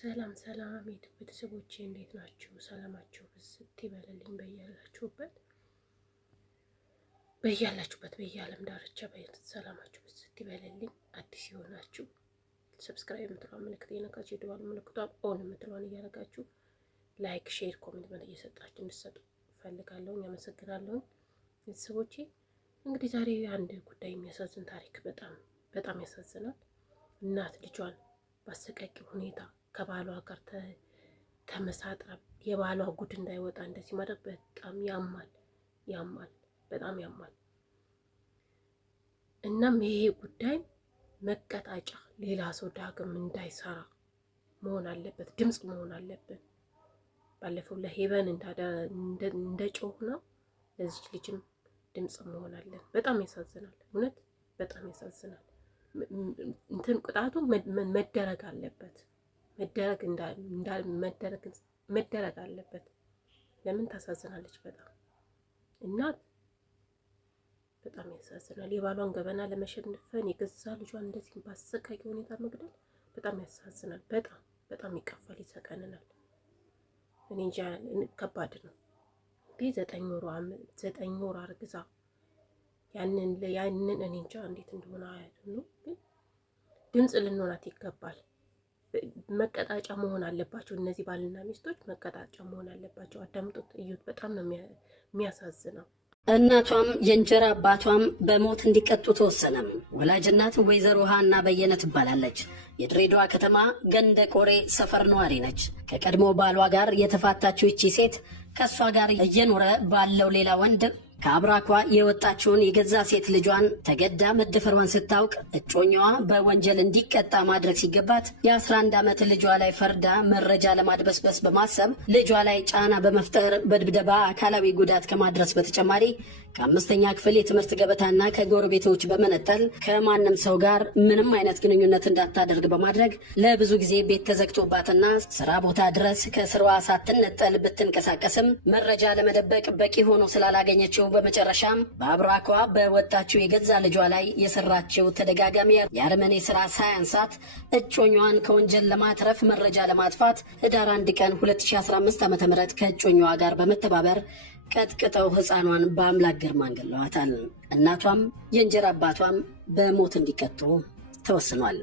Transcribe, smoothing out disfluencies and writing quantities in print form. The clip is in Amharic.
ሰላም የዩቲዩብ ቤተሰቦቼ እንዴት ናችሁ? ሰላማችሁ ብዝት ይበልልኝ በያላችሁበት በየዓለም ዳርቻ ሰላማችሁ ብዝት ይበልልኝ። አዲስ የሆናችሁ ሰብስክራይብ የምትለዋን ምልክት እየነካችሁ የደወል ምልክቷን ኦን የምትለዋን እያደረጋችሁ ላይክ፣ ሼር፣ ኮሜንት እየሰጣችሁ እንድትሰጡ ፈልጋለሁ። አመሰግናለሁ ቤተሰቦቼ። እንግዲህ ዛሬ አንድ ጉዳይ የሚያሳዝን ታሪክ በጣም ያሳዝናል። እናት ልጇን በአሰቃቂ ሁኔታ ከባሏ ጋር ተመሳጥራ የባሏ ጉድ እንዳይወጣ እንደዚህ ማድረግ በጣም በጣም ያማል። እናም ይሄ ጉዳይ መቀጣጫ ሌላ ሰው ዳግም እንዳይሰራ መሆን አለበት፣ ድምጽ መሆን አለብን። ባለፈው ለሄቨን እንደጮህ ነው ለዚህ ልጅም ድምጽ መሆን አለን። በጣም ያሳዝናል፣ እውነት በጣም ያሳዝናል። ቅጣቱ መደረግ አለበት፣ መደረግ አለበት። ለምን ታሳዝናለች በጣም እናት፣ በጣም ያሳዝናል። የባሏን ገበና ለመሸፈን የገዛ ልጇን እንደዚህ በአሰቃቂ ሁኔታ መግደል በጣም ያሳዝናል። በጣም ይቀፋል፣ ይሰቀንናል። እኔ እንጃ ከባድ ነው። እንግዲህ 9 ወር አርግዛ ያንን እኔ እንጃ እንዴት እንደሆነ ነው። ግን ድምጽ ልንሆናት ይገባል። መቀጣጫ መሆን አለባቸው። እነዚህ ባልና ሚስቶች መቀጣጫ መሆን አለባቸው። አዳምጡት፣ እዩት። በጣም ነው የሚያሳዝነው። እናቷም የእንጀራ አባቷም በሞት እንዲቀጡ ተወሰነም። ወላጅ እናት ወይዘሮ ሃና በየነ ትባላለች። የድሬዳዋ ከተማ ገንደ ቆሬ ሰፈር ነዋሪ ነች። ከቀድሞ ባሏ ጋር የተፋታችው ይቺ ሴት ከሷ ጋር እየኖረ ባለው ሌላ ወንድ ከአብራኳ የወጣችውን የገዛ ሴት ልጇን ተገዳ መደፈሯን ስታውቅ እጮኛዋ በወንጀል እንዲቀጣ ማድረግ ሲገባት የ11 ዓመት ልጇ ላይ ፈርዳ መረጃ ለማድበስበስ በማሰብ ልጇ ላይ ጫና በመፍጠር በድብደባ አካላዊ ጉዳት ከማድረስ በተጨማሪ ከ5ኛ ክፍል የትምህርት ገበታና ከጎረቤቶች በመነጠል ከማንም ሰው ጋር ምንም አይነት ግንኙነት እንዳታደርግ በማድረግ ለብዙ ጊዜ ቤት ተዘግቶባትና ስራ ቦታ ድረስ ከስራዋ ሳትነጠል ብትንቀሳቀስም መረጃ ለመደበቅ በቂ ሆኖ ስላላገኘችው በመጨረሻም በአብራኳ በወጣችው የገዛ ልጇ ላይ የሰራችው ተደጋጋሚ የአረመኔ ስራ ሳያንሳት እጮኛዋን ከወንጀል ለማትረፍ መረጃ ለማጥፋት ህዳር 1 ቀን 2015 ዓ.ም ከእጮኛዋ ጋር በመተባበር ቀጥቅጠው ህፃኗን በአምላክ ግርማ ገለዋታል። እናቷም የእንጀራ አባቷም በሞት እንዲቀጡ ተወስኗል።